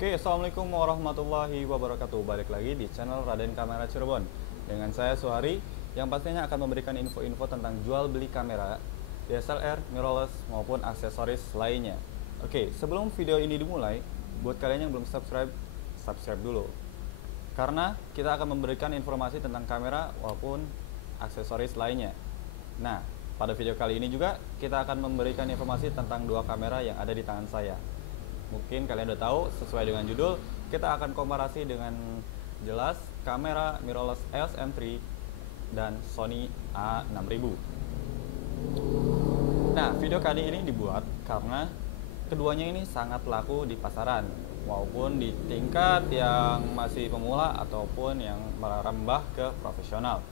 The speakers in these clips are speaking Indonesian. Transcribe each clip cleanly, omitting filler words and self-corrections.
Oke, assalamualaikum warahmatullahi wabarakatuh. Balik lagi di channel Raden Kamera Cirebon. Dengan saya Suhari, yang pastinya akan memberikan info-info tentang jual beli kamera, DSLR, mirrorless maupun aksesoris lainnya. Oke, sebelum video ini dimulai, buat kalian yang belum subscribe, subscribe dulu. Karena kita akan memberikan informasi tentang kamera maupun aksesoris lainnya. Nah, pada video kali ini juga kita akan memberikan informasi tentang dua kamera yang ada di tangan saya. Mungkin kalian udah tahu, sesuai dengan judul, kita akan komparasi dengan jelas kamera mirrorless EOS M3 dan Sony A6000. Nah, video kali ini dibuat karena keduanya ini sangat laku di pasaran, maupun di tingkat yang masih pemula ataupun yang merambah ke profesional.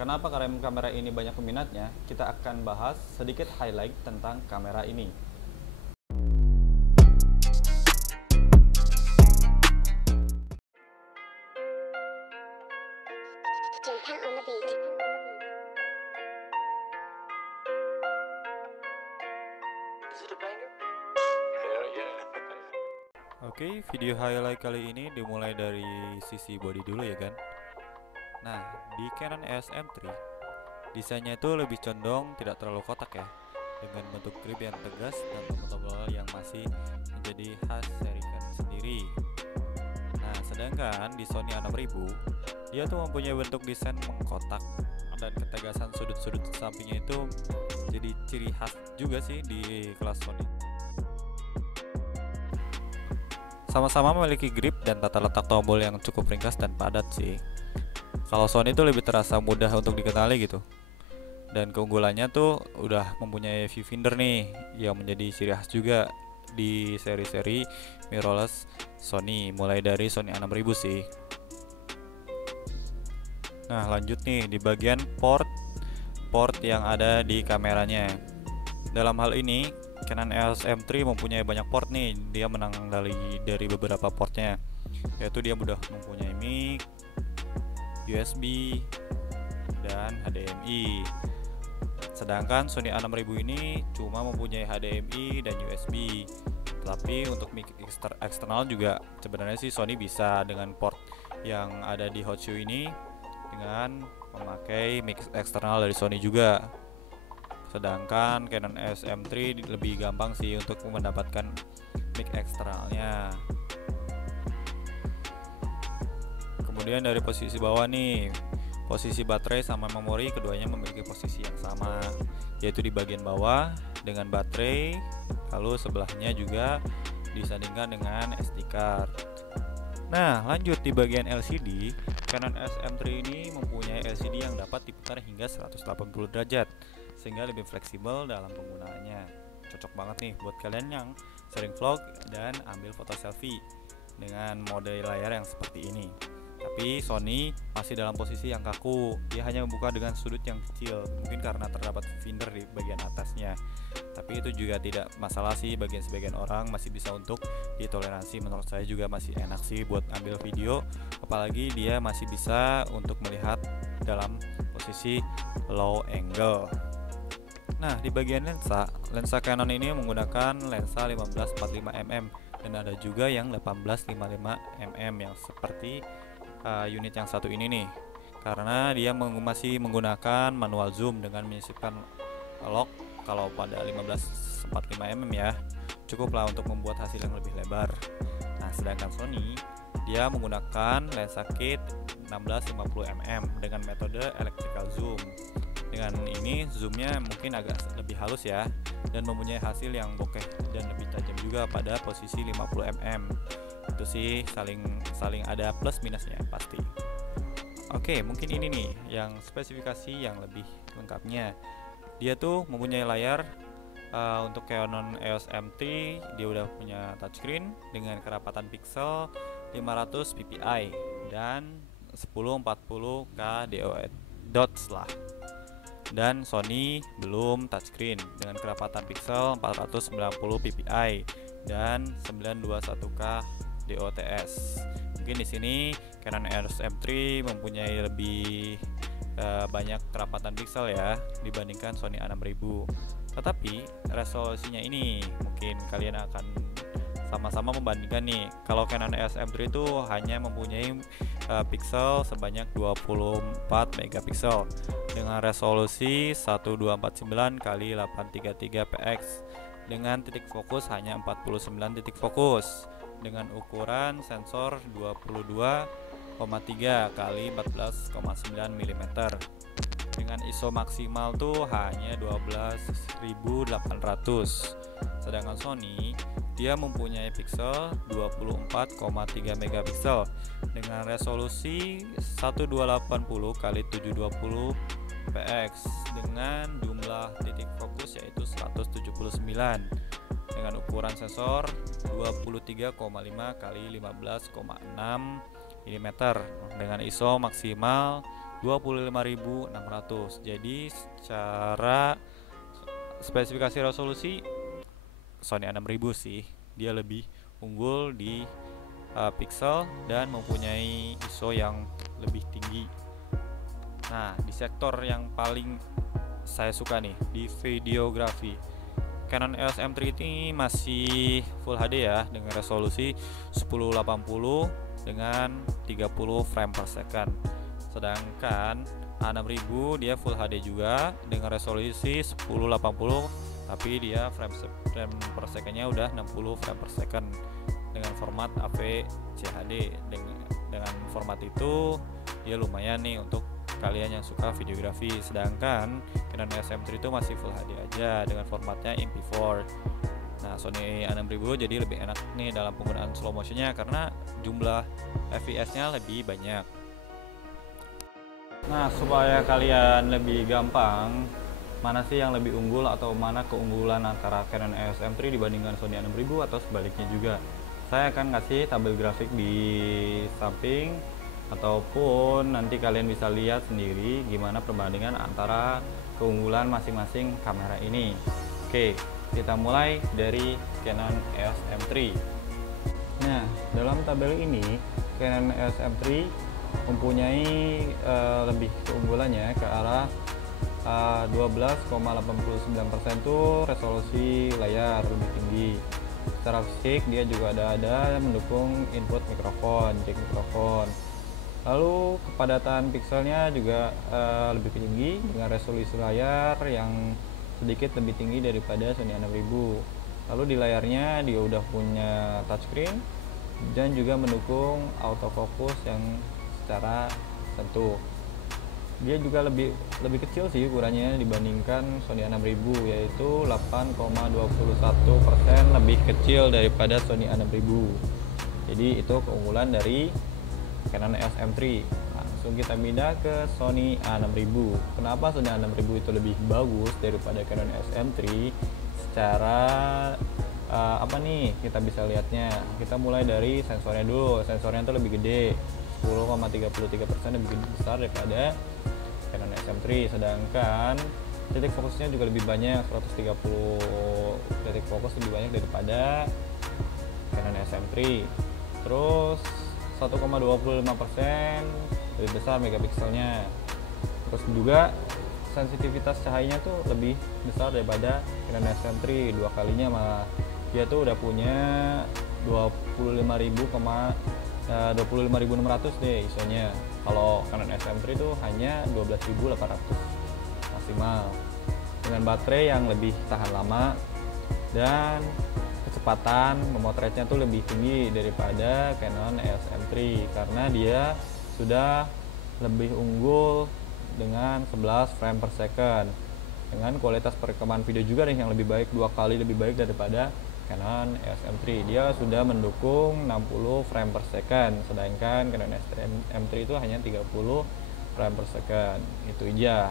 Kenapa kamera ini banyak peminatnya? Kita akan bahas sedikit highlight tentang kamera ini. Oke, video highlight kali ini dimulai dari sisi body dulu ya kan. Nah, di Canon EOS M3 desainnya itu lebih condong tidak terlalu kotak ya, dengan bentuk grip yang tegas dan tombol-tombol yang masih menjadi khas seri Canon sendiri. Nah, sedangkan di Sony A6000 dia tuh mempunyai bentuk desain mengkotak dan ketegasan sudut-sudut sampingnya itu jadi ciri khas juga sih di kelas Sony. Sama-sama memiliki grip dan tata letak tombol yang cukup ringkas dan padat sih. Kalau Sony itu lebih terasa mudah untuk dikenali gitu. Dan keunggulannya tuh udah mempunyai viewfinder nih yang menjadi ciri khas juga di seri-seri mirrorless Sony, mulai dari Sony A6000 sih. Nah, lanjut nih di bagian port yang ada di kameranya. Dalam hal ini Canon EOS M3 mempunyai banyak port nih. Dia menang dari beberapa portnya, yaitu dia mudah mempunyai mic, USB, dan HDMI. Sedangkan Sony A6000 ini cuma mempunyai HDMI dan USB. Tapi untuk mic eksternal juga sebenarnya sih Sony bisa dengan port yang ada di hot shoe ini dengan memakai mic eksternal dari Sony juga. Sedangkan Canon EOS M3 lebih gampang sih untuk mendapatkan mic eksternalnya. Kemudian dari posisi bawah nih, posisi baterai sama memori keduanya memiliki posisi yang sama, yaitu di bagian bawah dengan baterai, lalu sebelahnya juga disandingkan dengan SD card. Nah, lanjut di bagian LCD, Canon EOS M3 ini mempunyai LCD yang dapat diputar hingga 180 derajat, sehingga lebih fleksibel dalam penggunaannya. Cocok banget nih buat kalian yang sering vlog dan ambil foto selfie dengan mode layar yang seperti ini. Tapi Sony masih dalam posisi yang kaku, dia hanya membuka dengan sudut yang kecil, mungkin karena terdapat viewfinder di bagian atasnya. Tapi itu juga tidak masalah sih, sebagian orang masih bisa untuk ditoleransi. Menurut saya juga masih enak sih buat ambil video, apalagi dia masih bisa untuk melihat dalam posisi low angle. Nah, di bagian lensa Canon ini menggunakan lensa 15-45 mm dan ada juga yang 18-55 mm yang seperti unit yang satu ini nih, karena dia masih menggunakan manual zoom dengan menyisipkan lock. Kalau pada 15-45 mm ya, cukuplah untuk membuat hasil yang lebih lebar. Nah, sedangkan Sony dia menggunakan lensa kit 16-50 mm dengan metode electrical zoom. Dengan ini zoomnya mungkin agak lebih halus ya, dan mempunyai hasil yang bokeh dan lebih tajam juga pada posisi 50 mm. Itu sih saling ada plus minusnya pasti. Oke, mungkin ini nih yang spesifikasi yang lebih lengkapnya. Dia tuh mempunyai layar untuk Canon EOS M3, dia udah punya touchscreen dengan kerapatan pixel 500 ppi dan 1040k dots lah. Dan Sony belum touchscreen dengan kerapatan pixel 490 ppi dan 921k dots. Mungkin di sini Canon EOS M3 mempunyai lebih banyak kerapatan pixel ya dibandingkan Sony A6000. Tetapi resolusinya ini mungkin kalian akan sama-sama membandingkan nih. Kalau Canon EOS M3 itu hanya mempunyai pixel sebanyak 24 megapiksel dengan resolusi 1249 x 833 px dengan titik fokus hanya 49 titik fokus dengan ukuran sensor 22,3 x 14,9 mm dengan ISO maksimal tuh hanya 12.800. Sedangkan Sony dia mempunyai pixel 24,3 megapiksel dengan resolusi 1280 x 720 px dengan jumlah titik fokus yaitu 179 dengan ukuran sensor 23,5 x 15,6 mm dengan ISO maksimal 25.600. Jadi secara spesifikasi resolusi Sony A6000 sih dia lebih unggul di pixel dan mempunyai ISO yang lebih tinggi. Nah, di sektor yang paling saya suka nih di videografi, Canon EOS M3 ini masih Full HD ya dengan resolusi 1080 dengan 30 frame per second. Sedangkan A6000 dia Full HD juga dengan resolusi 1080 tapi dia frame per secondnya udah 60 frame per second dengan format AVCHD. Dengan format itu dia lumayan nih untuk kalian yang suka videografi. Sedangkan Canon EOS M3 itu masih Full HD aja dengan formatnya MP4. Nah, Sony A6000 jadi lebih enak nih dalam penggunaan slow motionnya karena jumlah fps-nya lebih banyak. Nah, supaya kalian lebih gampang mana sih yang lebih unggul atau mana keunggulan antara Canon EOS M3 dibandingkan Sony A6000 atau sebaliknya juga, saya akan kasih tabel grafik di samping ataupun nanti kalian bisa lihat sendiri gimana perbandingan antara keunggulan masing-masing kamera ini. Oke, kita mulai dari Canon EOS M3. Nah, dalam tabel ini Canon EOS M3 mempunyai lebih keunggulannya ke arah 12,89% tuh resolusi layar lebih tinggi. Secara fisik dia juga ada mendukung input mikrofon, jack mikrofon. Lalu kepadatan pixelnya juga lebih tinggi dengan resolusi layar yang sedikit lebih tinggi daripada Sony A6000. Lalu di layarnya dia udah punya touchscreen dan juga mendukung autofocus yang secara sentuh. Dia juga lebih kecil sih ukurannya dibandingkan Sony A6000, yaitu 8,21% lebih kecil daripada Sony A6000. Jadi itu keunggulan dari Canon EOS M3. Langsung kita pindah ke Sony A6000. Kenapa Sony A6000 itu lebih bagus daripada Canon EOS M3? Secara apa nih kita bisa lihatnya? Kita mulai dari sensornya dulu. Sensornya itu lebih gede, 10,33% lebih besar daripada Canon EOS M3. Sedangkan titik fokusnya juga lebih banyak, 130 titik fokus lebih banyak daripada Canon EOS M3. Terus 1,25% lebih besar megapikselnya. Terus juga sensitivitas cahayanya tuh lebih besar daripada Canon EOS M3 dua kalinya, malah dia tuh udah punya 25.600 deh ISO-nya. Kalau Canon EOS M3 itu hanya 12.800 maksimal, dengan baterai yang lebih tahan lama dan kecepatan memotretnya tuh lebih tinggi daripada Canon EOS M3 karena dia sudah lebih unggul dengan 11 frame per second, dengan kualitas perekaman video juga nih yang lebih baik, 2 kali lebih baik daripada Canon EOS M3. Dia sudah mendukung 60 frame per second, sedangkan Canon EOS M3 itu hanya 30 frame per second. Itu aja.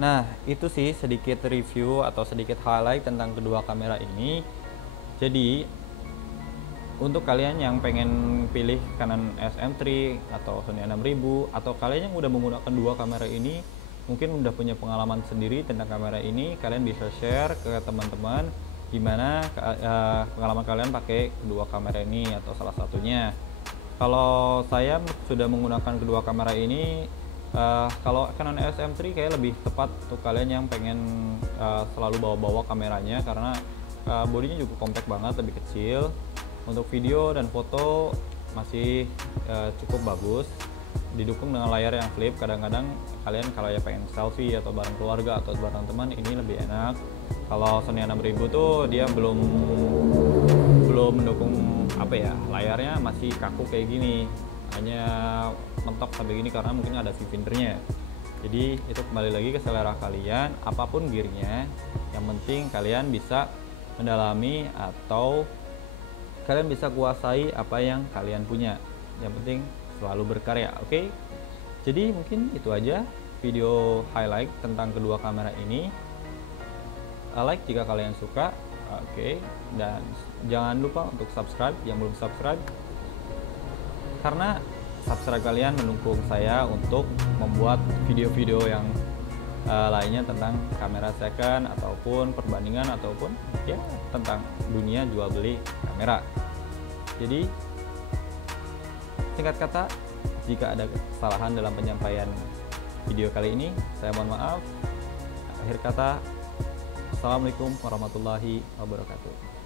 Nah, itu sih sedikit review atau sedikit highlight tentang kedua kamera ini. Jadi untuk kalian yang pengen pilih Canon EOS M3 atau Sony A6000, atau kalian yang udah menggunakan dua kamera ini, mungkin udah punya pengalaman sendiri tentang kamera ini, kalian bisa share ke teman-teman gimana pengalaman kalian pakai kedua kamera ini atau salah satunya. Kalau saya sudah menggunakan kedua kamera ini, kalau Canon EOS M3 kayak lebih tepat untuk kalian yang pengen selalu bawa-bawa kameranya, karena bodinya juga compact banget, lebih kecil. Untuk video dan foto masih cukup bagus, didukung dengan layar yang flip. Kadang-kadang kalian kalau ya pengen selfie atau bareng keluarga atau bareng teman, ini lebih enak. Kalau Sony A6000 tuh dia belum mendukung apa ya, layarnya masih kaku kayak gini, hanya mentok sampai gini karena mungkin ada viewfindernya. Jadi itu kembali lagi ke selera kalian, apapun gearnya, yang penting kalian bisa mendalami atau kalian bisa kuasai apa yang kalian punya. Yang penting selalu berkarya, oke? Jadi mungkin itu aja video highlight tentang kedua kamera ini. Like jika kalian suka, oke? Dan jangan lupa untuk subscribe yang belum subscribe, karena subscribe kalian mendukung saya untuk membuat video-video yang lainnya tentang kamera second ataupun perbandingan ataupun ya tentang dunia jual beli kamera. Jadi singkat kata, jika ada kesalahan dalam penyampaian video kali ini, saya mohon maaf. Akhir kata, assalamualaikum warahmatullahi wabarakatuh.